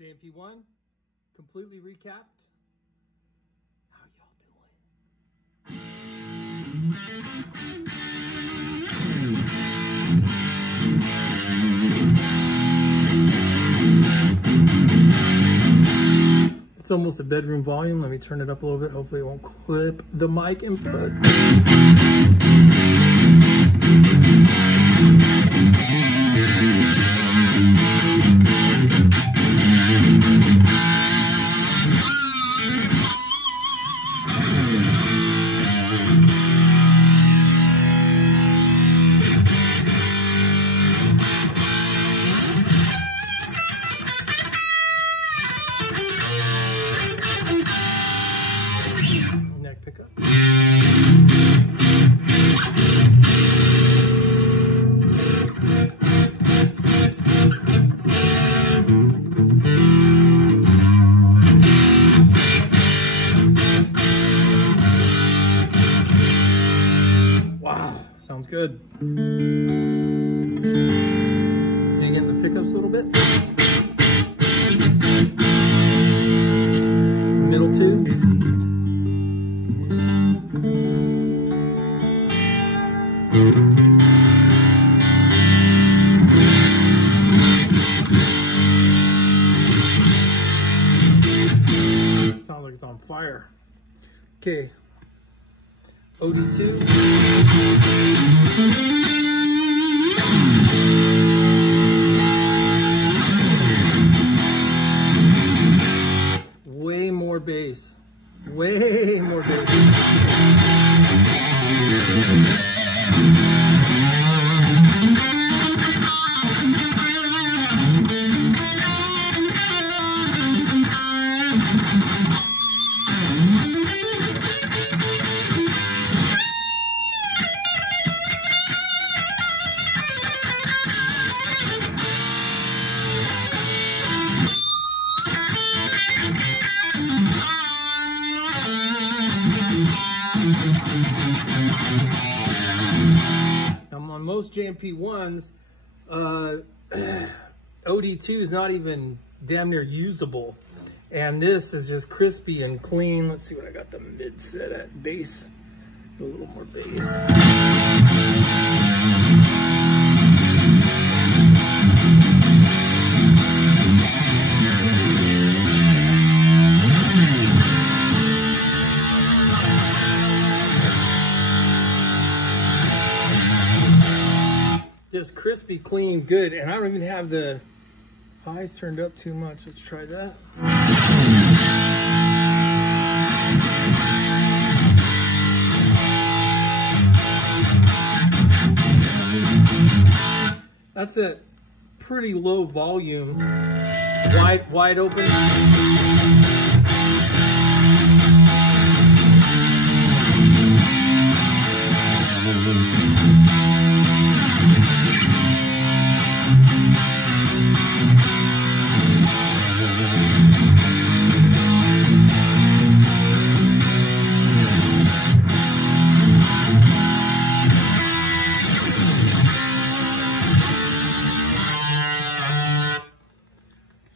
Jmp1, completely recapped. How y'all doing? It's almost a bedroom volume. Let me turn it up a little bit. Hopefully it won't clip the mic input. Neck pickup. Wow, sounds good. Dig in the pickups a little bit. Middle two. Sounds like it's on fire. Okay. OD2. Way more bass. Way more bass. Now on most Jmp1s, OD2 is not even damn near usable. And this is just crispy and clean. Let's see what I got the mid set at. Bass, a little more bass. Just crispy, clean, good. And I don't even have the highs turned up too much. Let's try that. That's a pretty low volume, wide open.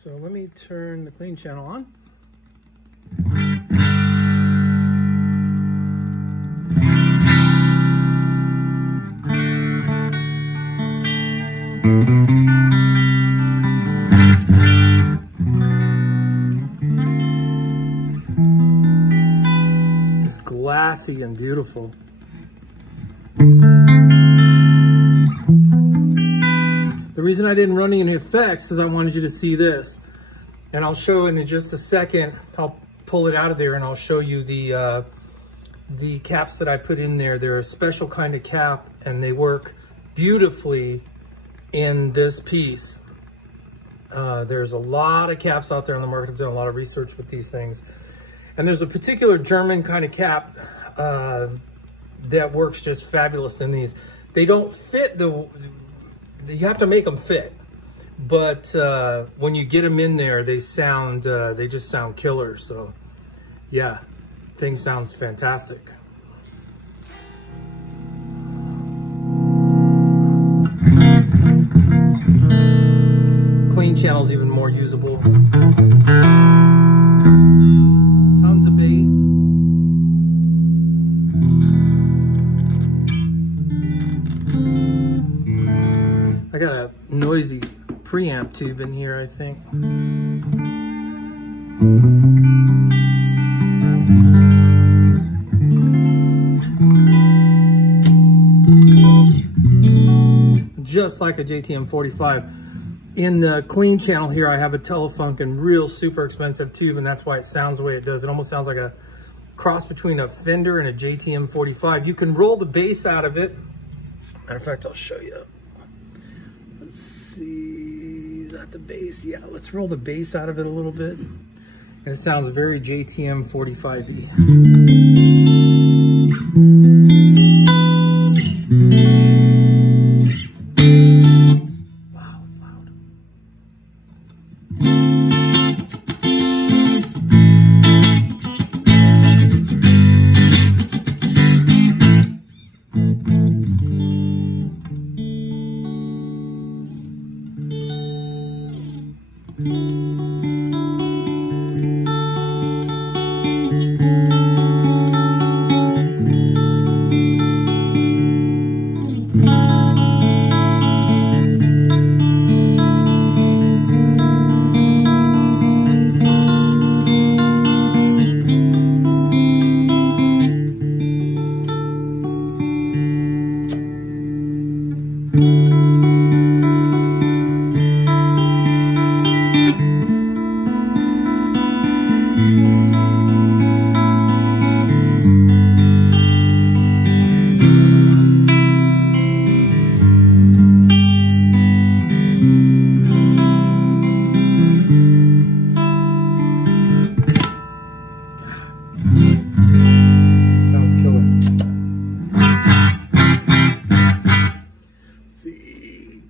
So let me turn the clean channel on. It's glassy and beautiful. The reason I didn't run any effects is I wanted you to see this. And I'll show in just a second. I'll pull it out of there and I'll show you the caps that I put in there. They're a special kind of cap and they work beautifully in this piece. There's a lot of caps out there on the market. I've done a lot of research with these things. And there's a particular German kind of cap that works just fabulous in these. They don't fit you have to make them fit. But when you get them in there, they just sound killer. So yeah, thing sounds fantastic. Clean channel. channel is even more usable. Tons of bass. I got a noisy preamp tube in here, I think. Just like a JTM45. In the clean channel here, I have a Telefunken real super expensive tube, and that's why it sounds the way it does. It almost sounds like a cross between a Fender and a JTM45. You can roll the bass out of it. Matter of fact, I'll show you. Let's see, is that the bass? Yeah, let's roll the bass out of it a little bit. And it sounds very JTM45-y. Wow, it's loud.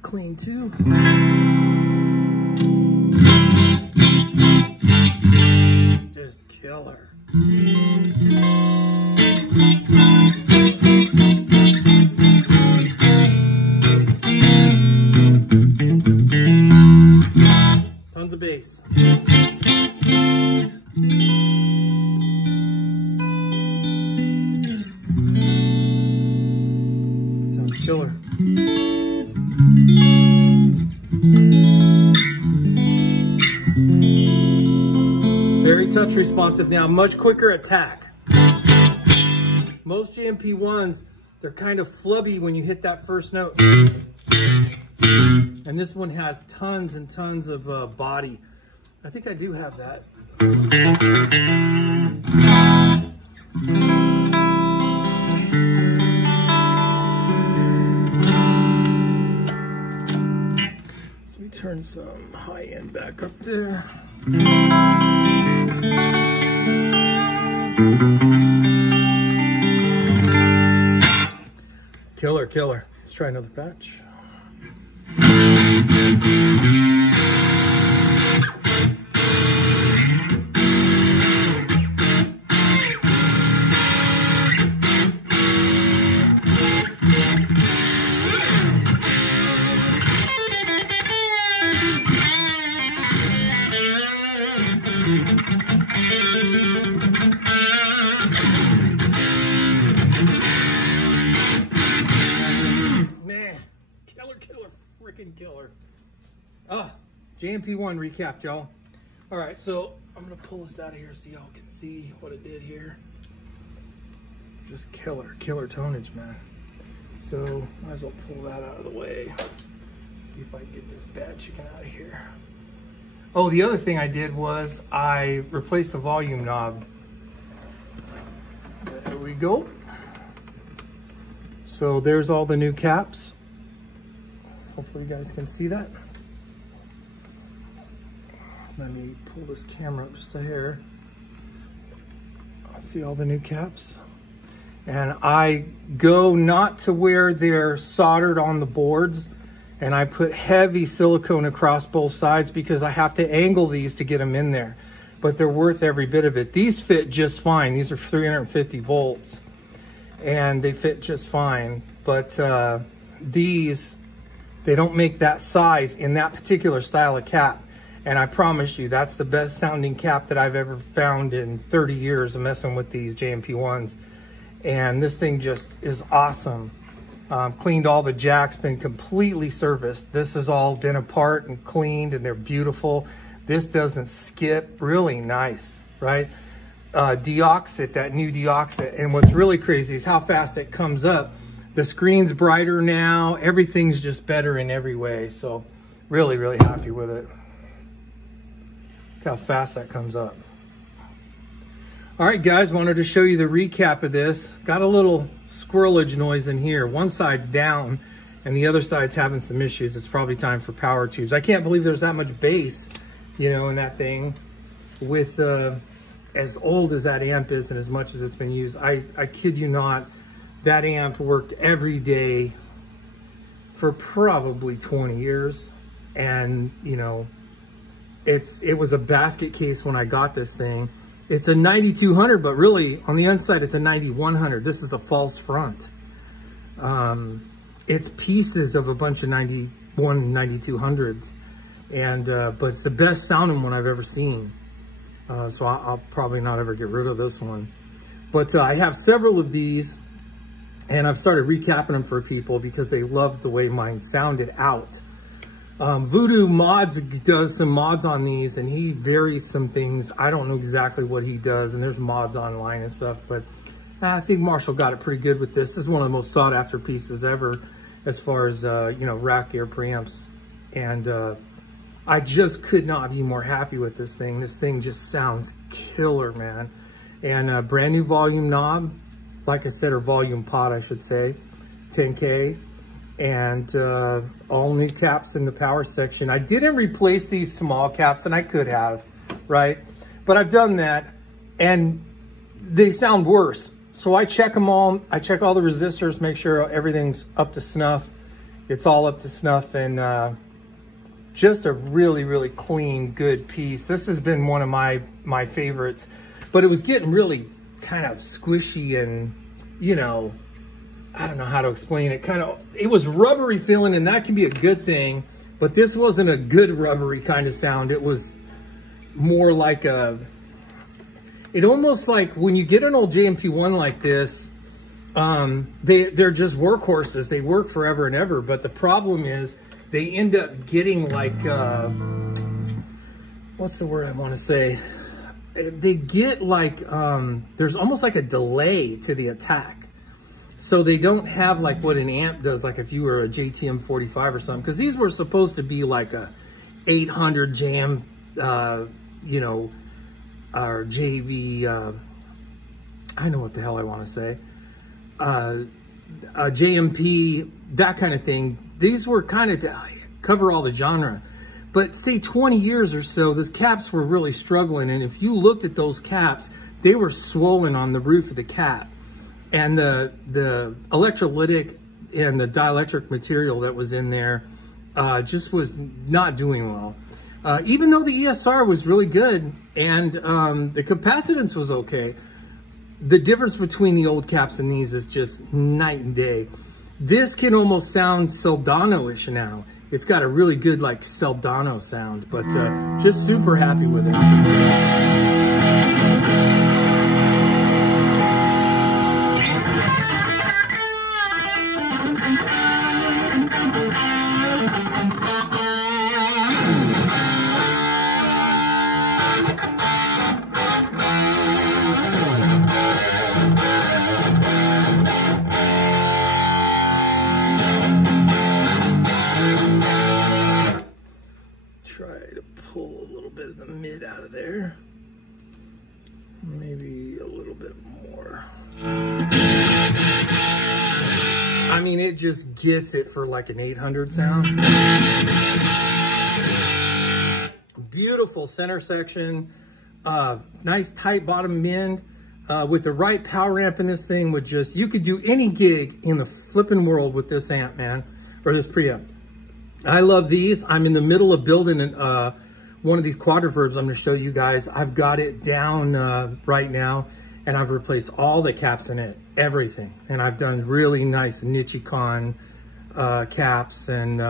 Clean too. Just killer. Tons of bass. Sounds killer. Very touch responsive now, much quicker attack. Most Jmp1s, they're kind of flubby when you hit that first note. And this one has tons and tons of body. I think I do have that. Turn some high end back up there. Killer, killer. Let's try another patch. Killer. Jmp1 recap, y'all. All right, so I'm gonna pull this out of here so y'all can see what it did here. Just killer tonage, man. So might as well pull that out of the way. See if I can get this bad chicken out of here. Oh, the other thing I did was I replaced the volume knob. There we go. So there's all the new caps. Hopefully you guys can see that. Let me pull this camera up just a hair. See all the new caps. And I go not to where they're soldered on the boards, and I put heavy silicone across both sides because I have to angle these to get them in there. But they're worth every bit of it. These fit just fine. These are 350 volts and they fit just fine. But these, they don't make that size in that particular style of cap. And I promise you, that's the best sounding cap that I've ever found in 30 years of messing with these Jmp1s. And this thing just is awesome. Cleaned all the jacks, been completely serviced. This has all been apart and cleaned, and they're beautiful. This doesn't skip, really nice, right? Deoxit, that new Deoxit. And what's really crazy is how fast it comes up. The screen's brighter now. Everything's just better in every way. So really, really happy with it. Look how fast that comes up. All right, guys, wanted to show you the recap of this. Got a little squirrelage noise in here. One side's down and the other side's having some issues. It's probably time for power tubes. I can't believe there's that much bass, you know, in that thing with as old as that amp is and as much as it's been used. I kid you not, that amp worked every day for probably 20 years. And, you know, it was a basket case when I got this thing. It's a 9200, but really on the inside, it's a 9100. This is a false front. It's pieces of a bunch of 91, 9200s. And, but it's the best sounding one I've ever seen. So I'll probably not ever get rid of this one. But I have several of these, and I've started recapping them for people because they loved the way mine sounded out. Voodoo Mods does some mods on these, and he varies some things. I don't know exactly what he does, and there's mods online and stuff, but I think Marshall got it pretty good with this. This is one of the most sought after pieces ever as far as, you know, rack gear preamps. And I just could not be more happy with this thing. This thing just sounds killer, man. And brand new volume knob, like I said, or volume pot, I should say, 10K. And all new caps in the power section. I didn't replace these small caps, and I could have, right? But I've done that, and they sound worse. So I check them all. I check all the resistors, make sure everything's up to snuff. It's all up to snuff, and just a really, really clean, good piece. This has been one of my favorites, but it was getting really kind of squishy and, you know, I don't know how to explain it. It was rubbery feeling, and that can be a good thing, but this wasn't a good rubbery kind of sound. It was more like it almost like when you get an old Jmp1 like this, they're just workhorses. They work forever and ever, but the problem is they end up getting like, what's the word I want to say? They get like, there's almost like a delay to the attack. So they don't have like what an amp does, like if you were a JTM45 or something, because these were supposed to be like a 800 jam, you know, or JV, I know what the hell I want to say, a JMP, that kind of thing. These were kind of to cover all the genre. But say 20 years or so, those caps were really struggling. And if you looked at those caps, they were swollen on the roof of the cap. And the electrolytic and the dielectric material that was in there just was not doing well. Even though the ESR was really good and the capacitance was okay, the difference between the old caps and these is just night and day. This can almost sound Soldano-ish now. It's got a really good like Soldano sound, but just super happy with it. Try to pull a little bit of the mid out of there. Maybe a little bit more. I mean, it just gets it for like an 800 sound. Beautiful center section. Nice tight bottom end. With the right power amp in this thing would just, you could do any gig in the flipping world with this amp, man, or this preamp. I love these. I'm in the middle of building one of these quadriverbs I'm going to show you guys. I've got it down right now, and I've replaced all the caps in it, everything. And I've done really nice Nichicon caps, and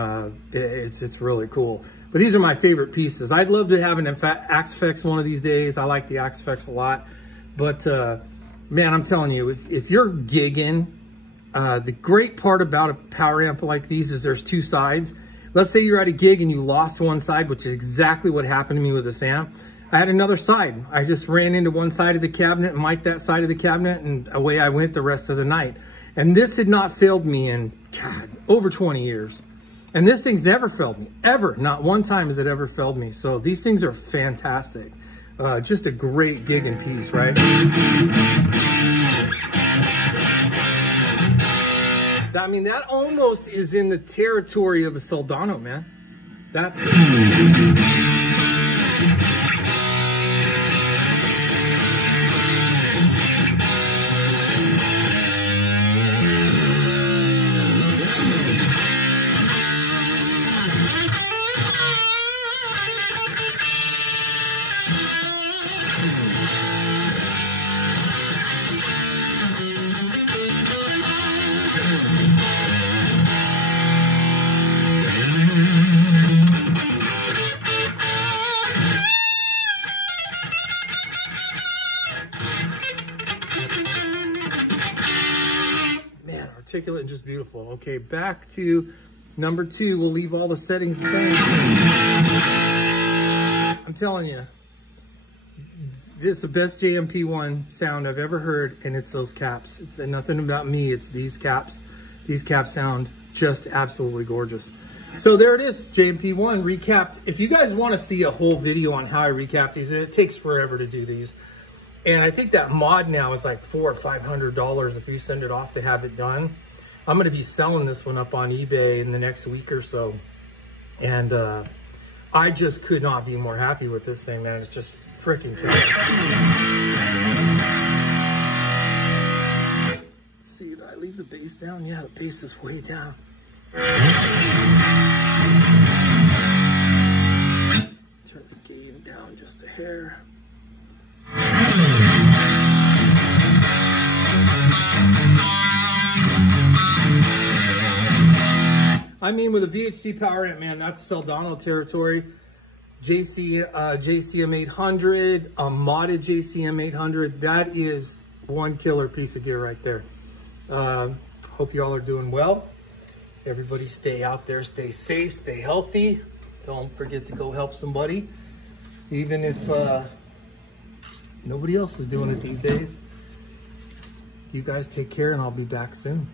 it's really cool. But these are my favorite pieces. I'd love to have an Axe FX one of these days. I like the Axe FX a lot. But man, I'm telling you, if you're gigging, the great part about a power amp like these is there's two sides. Let's say you're at a gig and you lost one side, which is exactly what happened to me with this amp. I had another side. I just ran into one side of the cabinet and mic'd that side of the cabinet, and away I went the rest of the night. And this had not failed me in, God, over 20 years. And this thing's never failed me, ever. Not one time has it ever failed me. So these things are fantastic. Just a great gigging piece, right? I mean, that almost is in the territory of a Soldano, man. That... articulate and just beautiful. Okay, back to number 2. We'll leave all the settings the same. I'm telling you, this is the best Jmp1 sound I've ever heard, and it's those caps. It's nothing about me, it's these caps. These caps sound just absolutely gorgeous. So there it is, Jmp1 recapped. If you guys want to see a whole video on how I recap these, it takes forever to do these. And I think that mod now is like $400 or $500 if you send it off to have it done. I'm going to be selling this one up on eBay in the next week or so. And I just could not be more happy with this thing, man. It's just freaking cool. Let's see, did I leave the bass down? Yeah, the bass is way down. Turn the gain down just a hair. I mean, with a VHD power amp, man, that's Soldano territory. JCM 800, a modded JCM 800. That is one killer piece of gear right there. Hope you all are doing well. Everybody stay out there, stay safe, stay healthy. Don't forget to go help somebody, even if nobody else is doing it these days. You guys take care, and I'll be back soon.